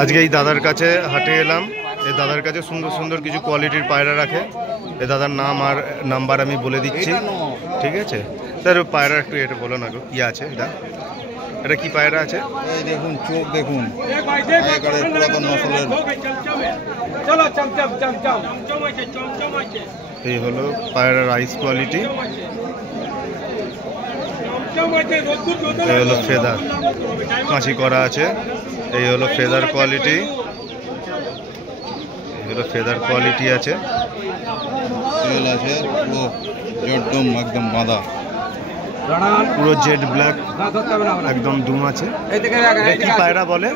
আজকে এই দাদার কাছে হাটে এলাম। এই দাদার কাছে সুন্দর সুন্দর কিছু কোয়ালিটির পায়রা রাখে। এই দাদার নাম আর নাম্বার আমি বলে দিচ্ছি, ঠিক আছে? স্যার পায়রা একটু এটা বলো না গো, কি আছে এটা? এটা কি পায়রা আছে? এই দেখুন, চোখ দেখুন, পুরাতন নসলের। এই হলো পায়রার আইস কোয়ালিটি। এই হলো ফেদার, কাঁচি করা আছে। এই হলো ফেদার কোয়ালিটি। এই হলো ফেদার কোয়ালিটি আছে। তেল আছে পুরো জটডম, একদম বাঁধা, পুরো জেড ব্ল্যাক, একদম দুম আছে। কি পায়রা বলে?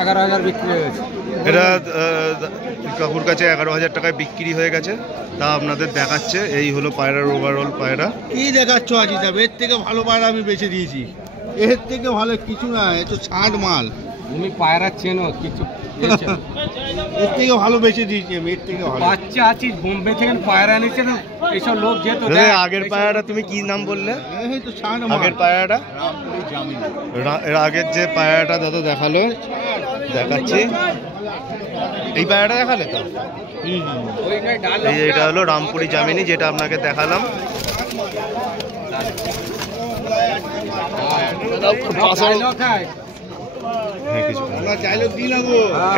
11,000 বিক্রি হয়েছে। এটা কাকুর কাছে 11,000 টাকায় বিক্রি হয়ে গেছে। তা আপনাদের দেখাচ্ছে। এই হলো পায়রার ওভারঅল পায়রা। কি দেখাচ্ছ আজি সাহেব? এর থেকে ভালো পায়রা আমি বেচে দিয়েছি। এর থেকে ভালো কিছু না, এ তো ছাঁট মাল। তুমি পায়রা চেনো কিছু? এর থেকে ভালো বেচে দিয়েছি আমি। এর থেকে ভালো বাচ্চা আছিস, বোম্বে থেকে পায়রা নিচ্ছে না এইসব লোক যেত। আগের পায়রাটা তুমি কি নাম বললে? এই তো ছাঁট মাল। আগের পায়রাটা, এর আগের যে পায়রাটা দাদা দেখালো, দেখাচ্ছি। এই পায়রাটা দেখালে তো? এটা হলো রামপুরি জামিনী, যেটা আপনাকে দেখালাম।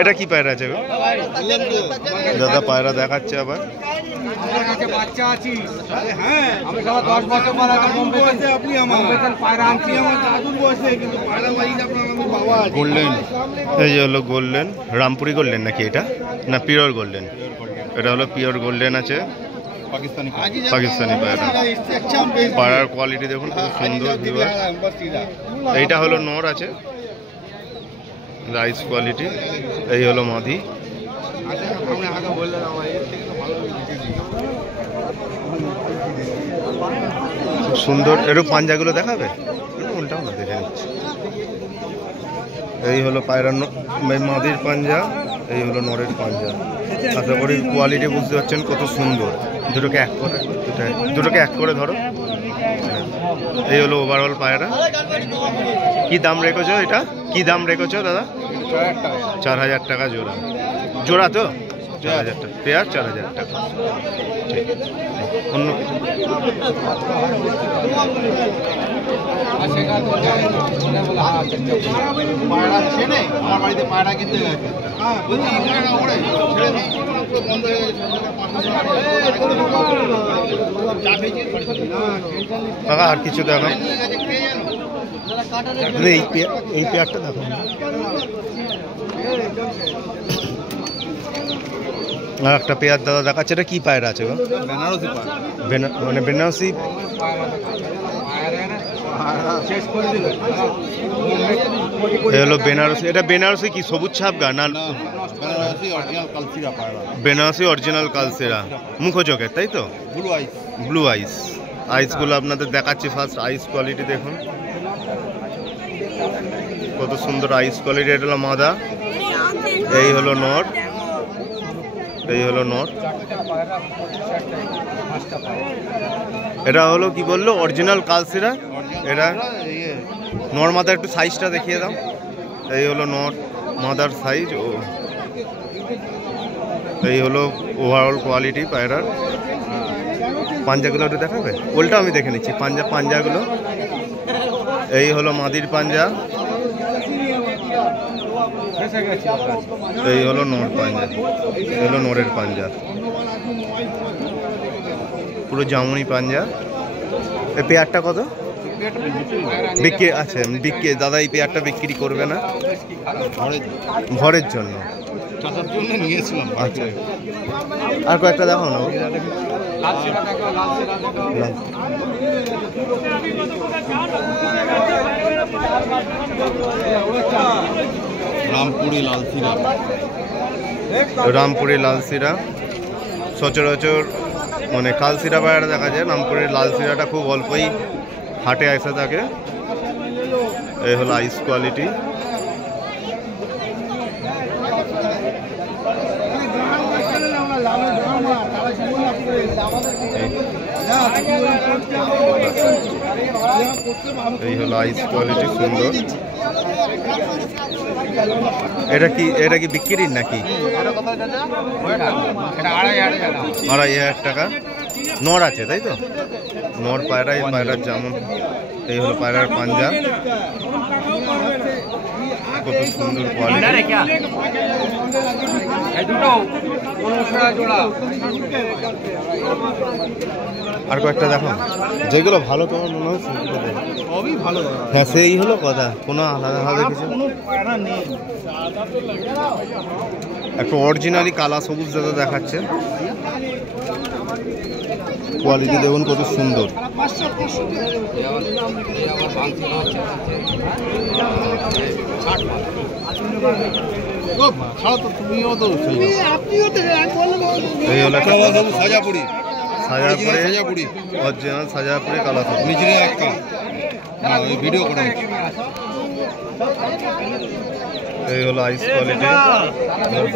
এটা কি পায়রা আছে গো দাদা? পায়রা দেখাচ্ছে আবার। বাচ্চা আছিস? হ্যাঁ, আমি 10 বছর পর বোম্বে আপনি আমার পায়রা আনছি, আমার দাদুর বয়সে, কিন্তু পায়রা বাইক আপনার আমি বাবা আছে। গোল্ডেন, এই যে হলো গোল্ডেন, রামপুরি গোল্ডেন নাকি এটা? না, পিওর গোল্ডেন। এটা হলো পিওর গোল্ডেন আছে, পাকিস্তানি পায়রা। পায়রার কোয়ালিটি দেখুন, খুব সুন্দর। এইটা হলো নর আছে, রাইস কোয়ালিটি। এই হলো মাদি। খুব সুন্দর। একটু পাঞ্জাগুলো দেখাবে? উল্টাও না, দেখে নিচ্ছি। এই হলো পায়রার মাদির পাঞ্জা, এই হলো নরের পাঞ্জা। আশা করি কোয়ালিটি বুঝতে পারছেন কত সুন্দর। দুটোকে এক করে ধরো। এই হলো ওভারঅল পায়রা। কি দাম রেখেছো এটা? কি দাম রেখেছো দাদা? 4,000 টাকা জোড়া। জোড়া তো 4,000 টাকা, পেয়ার 4,000 টাকা। ঠিক, অন্য কিছু? কাকা আর কিছু দেখো। এই পেয়ারটা দেখো। আর একটা পেয়ার দাদা দেখাচ্ছে। এটা কি পায়রা আছে গো? বেনারসি পায়রা। মানে বেনারসি। এই হলো বেনারসি। এটা বেনারসি কি সবুজ ছাপগা না? বেনারসি অরিজিনাল কালসেরা, মুখো চোখের, তাই তো? ব্লু আইস। আইসগুলো আপনাদের দেখাচ্ছি। ফার্স্ট আইস কোয়ালিটি দেখুন, কত সুন্দর আইস কোয়ালিটি। এটা হলো মাদা, এই হলো নর, এই হলো নর। এটা হলো কি বললো? অরিজিনাল কালসেরা। এটা নর মাদার, একটু সাইজটা দেখিয়ে দাও। এই হলো নর মাদার সাইজ। ও এই হলো ওভারঅল কোয়ালিটি পায়রার। পাঞ্জাগুলো একটু দেখাবে? ওলটা আমি দেখে নিচ্ছি। পাঞ্জাগুলো। এই হলো মাদির পাঞ্জা, এই হলো নর পাঞ্জা, এই হলো নরের পাঞ্জা, পুরো জামুনি পাঞ্জা। এই পেয়ারটা কত বিক্রি? আচ্ছা, বিক্রি দাদা এই পেয়ারটা বিক্রি করবে না, ঘরের জন্য নিয়েছিলাম। আচ্ছা, আর কয়েকটা দেখো না। রামপুরি লালসিরা। রামপুরি লালসিরা সচরাচর মানে কালসিরা পায়রা দেখা যায়। রামপুরের লালসিরাটা খুব অল্পই হাটে এসে থাকে। এই হলো আইস কোয়ালিটি। এই হলো আইস কোয়ালিটি সুন্দর। এটা কি বিক্রির নাকি? 2,500 টাকা। নর আছে তাই তো? নর পায়রা, এই পায়রার যেমন এই হলো পায়রার পাঞ্জা, কত সুন্দর কোয়ালিটি। আর কয়েকটা দেখো, যেগুলো ভালো তোমার মনে হয় সেগুলো দেখো। সবই ভালো। হ্যাঁ, সেই হলো কথা, কোনো আলাদা ভাবে কিছু নেই। একটা অরিজিনালি কালা সবুজ দাদা দেখাচ্ছে, কোয়ালিটি দেখুন কত সুন্দর। এই হলো সাজাপুরি অরিজিনাল সাজাপুরি কালা সবুজ। ভিডিও করে এই হলো আইস কোয়ালিটি,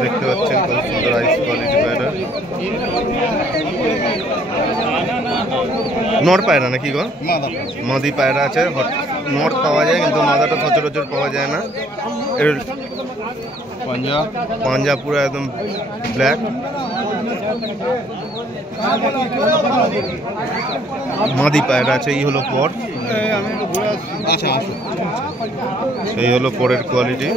দেখতে পাচ্ছেন কত সুন্দর আইস কোয়ালিটি পায়রা। নর পায়রা নাকি গো? মাদি পায়রা আছে, নর পাওয়া যায় কিন্তু মাদাটা সচরাচর পাওয়া যায় না। এর পাঞ্জা পুরো একদম ব্ল্যাক। মাদি পায়রা আছে, এই হলো পর। আচ্ছা, এই হলো পরের কোয়ালিটি।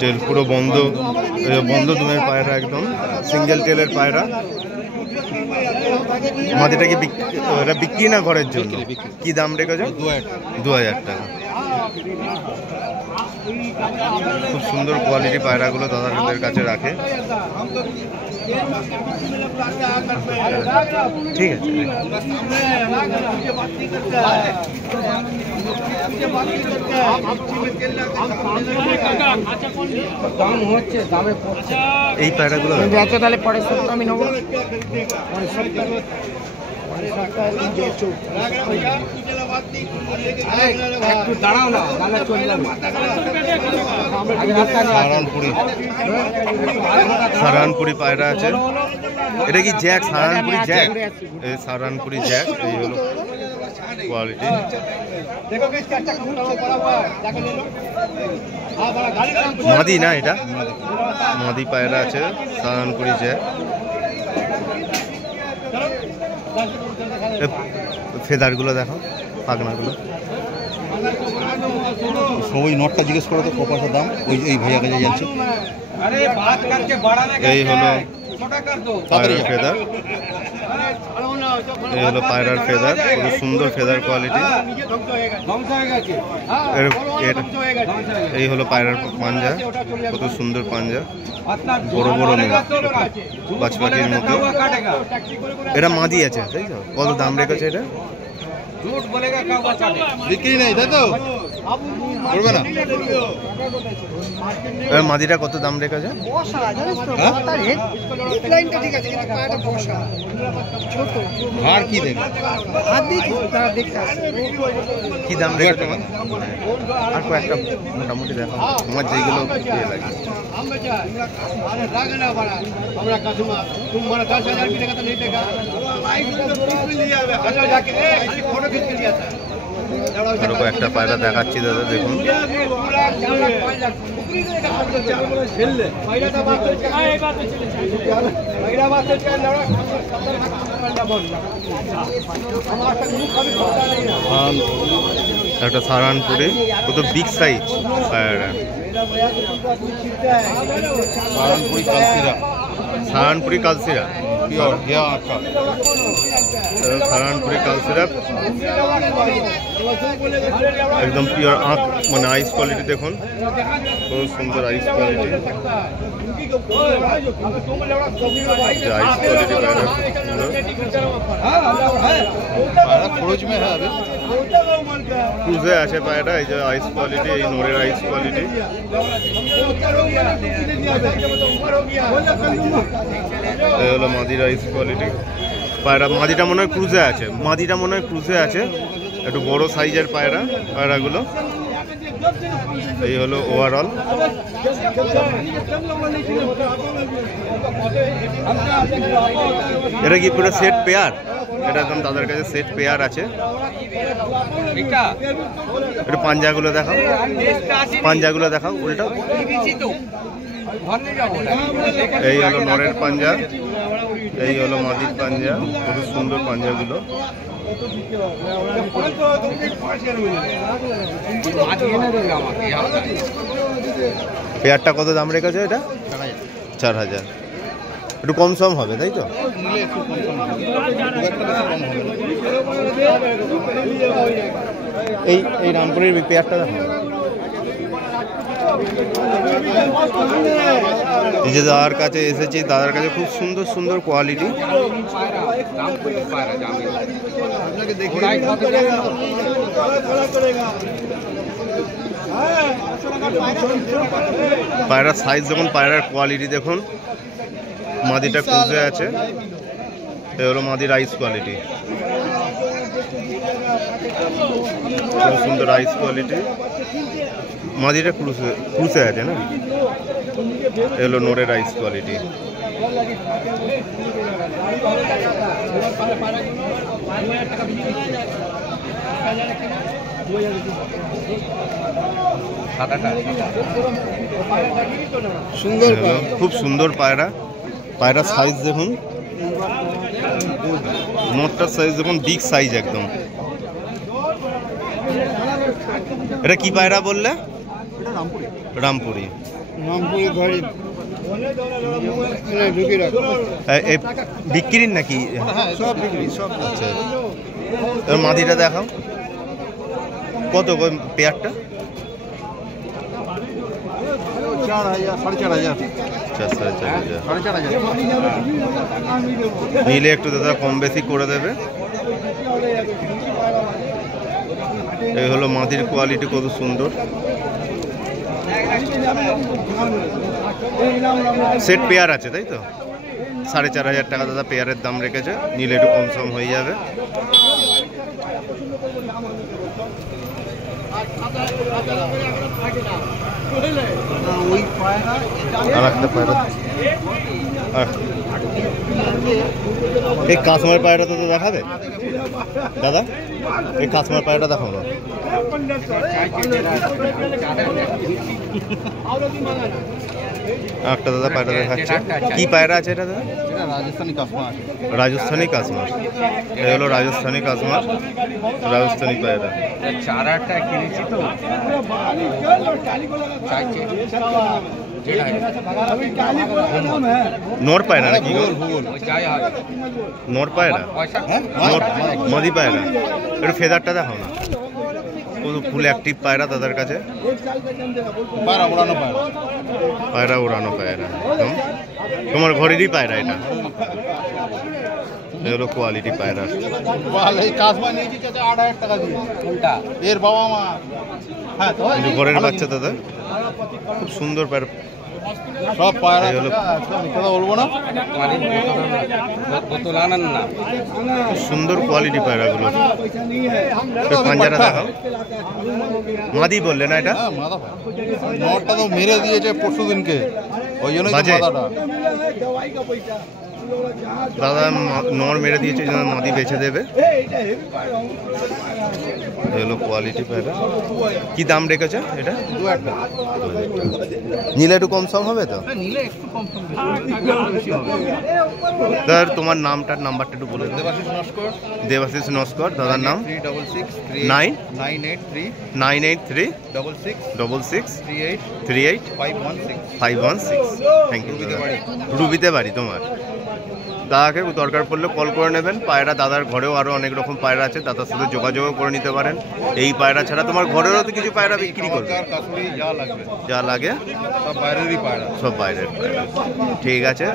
টেল পুরো বন্ধ, বন্ধ দুমের পায়রা, একদম সিঙ্গেল টেলের পায়রা। মাদিটা কি বিক্রি না ঘরের জন্য? কি দাম রেখেছ? 2,000 টাকা। খুব সুন্দর কোয়ালিটি পায়রাগুলো দাদাদের কাছে রাখে। ঠিক আছে, এই পায়রাগুলো তাহলে পরে আমি নেবো। দাঁড়াও না, সারানপুরি পায়রা আছে। এটা কি জ্যাক? সারানপুরি জ্যাক, এই সারানপুরি জ্যাক। এই হলো কোয়ালিটি। মাদি না, এটা মাদি পায়রা আছে, সারানপুরি জ্যাক। ফেদারগুলো দেখো, পাখনাগুলো। সবাই নটটা জিজ্ঞেস করো তো কপাসের দাম, ওই এই ভাইয়া কাছে যাচ্ছে। এই হলো পায়রার ফেদার, এই হলো পায়রার ফেদার, খুব সুন্দর ফেদার কোয়ালিটি। এই হলো পায়রার পাঞ্জা, কত সুন্দর পাঞ্জা, বড় বড় নখ, বাজপাখির মতো। এটা মাদি আছে তাই তো? কত দাম রেখেছে এটা? বিক্রি নেই তাই তো? করবে না? মাদিটা কত দাম রেখেছে? আর কি দেবে? কি দাম রেখেছে? আর কয়েকটা মোটামুটি দেখো, আমার যেগুলো লাগে। আরো কয়েকটা পায়রা দেখাচ্ছি দাদা, দেখুন। একটা সারানপুরি, কত বিগ সাইজ পায়রা। সারানপুরি কালসিরা, সারানপুরি কালসিরা, একদম পিওর আঁখ, মানে আইস কোয়ালিটি দেখুন, খুব সুন্দর আইস কোয়ালিটি। আইস কোয়ালিটি ক্রুজে আছে পায়রা, এই যে আইস কোয়ালিটি, এই নোরের আইস কোয়ালিটি। এই হলো মাদির আইস কোয়ালিটি পায়রা। মাদিটা মনে হয় ক্রুজে আছে, একটু বড় সাইজের পায়রা, পায়রাগুলো। এই হলো ওভারঅল। এটা কি পুরো সেট পেয়ার? এটা একদম তাদের কাছে সেট পেয়ার আছে। একটু পাঞ্জাগুলো দেখাও, পাঞ্জাগুলো দেখাও উল্টা। এই হলো নরের পাঞ্জা, এই হলো মাদির পাঞ্জা, খুব সুন্দর পাঞ্জাগুলো। পেয়ারটা কত দাম রেখেছে এটা? 4000। একটু কম সম হবে তাই তো? এই এই রামপুরের পেয়ারটা দেখো, এই যে দাদার কাছে এসেছি, দাদার কাছে খুব সুন্দর সুন্দর কোয়ালিটি। পায়রার সাইজ দেখুন, পায়রার কোয়ালিটি দেখুন। মাদিটা ক্রুজে আছে, এ হলো মাদির আইস কোয়ালিটি, খুব সুন্দর আইস কোয়ালিটি। মাদিটা ক্রুজে আছে না, এ হলো নোরের আইস কোয়ালিটি। সুন্দর, খুব সুন্দর পায়রা। পায়রার সাইজ দেখুন, নোটটার সাইজ দেখুন, বিগ সাইজ একদম। এটা কি পায়রা বললে? রামপুরি। বিক্রির নাকি? আচ্ছা, মাদিটা দেখাও কত পেয়ারটা? 4,500 নিলে একটু দাদা কম বেশি করে দেবে। এই হলো মাদির কোয়ালিটি, কত সুন্দর। সেট পেয়ার আছে তাই তো? 4,500 টাকা দাদা পেয়ারের দাম রেখেছে, নিলে একটু কম সম হয়ে যাবে। আর একটা পায়রা, এই কাশ্মীর পায়রাটা তো দেখাবে দাদা? এই কাশ্মীর পায়রাটা দেখাও না। একটা দাদা পায়রা দেখাচ্ছে, কি পায়রা আছে এটা দাদা? রাজস্থানী কাশ্মীর। রাজস্থানী কাশ্মীর, এই হলো রাজস্থানী কাশ্মীর, রাজস্থানী পায়রা। চারাটা কিনেছি তো, নর পায়রা নাকি? নর পায়রা, মাদি পায়রা। একটু ফেদারটা দেখাও না। ফুল অ্যাক্টিভ পায়রা তাদের কাছে, পায়রা ওড়ানো পায়রা একদম। তোমার ঘরেরই পায়রা এটা? এগুলো কোয়ালিটি পায়রা। এর বাবা মা ঘরের বাচ্চা দাদা, খুব সুন্দর পায়রা। সব পায়রা কথা বলবো না, সুন্দর কোয়ালিটি পায়রাগুলো। পাঞ্জারা দেখাও। মাদি বললে না এটা? নটটা তো মেরে দিয়েছে পরশু দিনকে, ওই জন্য দাদা নর মেরে দিয়েছে, মাদি বেছে দেবে। এগুলো কোয়ালিটি পায়রা। কি দাম রেখেছে এটা? 2,000 নিলে একটু কম সম হবে তো? দাদা তোমার নামটার নাম্বারটা একটু বলে দেবে। দেবাশিস নস্কর। দাদার নাম? 983 66 38 516। Thank you. রুবিতে বাড়ি তোমার? দাদাকে দরকার পড়লে কল করে নেবেন। পায়রা দাদার ঘরেও আরও অনেক রকম পায়রা আছে, দাদার সাথে যোগাযোগও করে নিতে পারেন। এই পায়রা ছাড়া তোমার ঘরেরও তো কিছু পায়রা বিক্রি করবে, যা লাগে সব বাইরেরই পায়রা, সব বাইরের পায়রা। ঠিক আছে।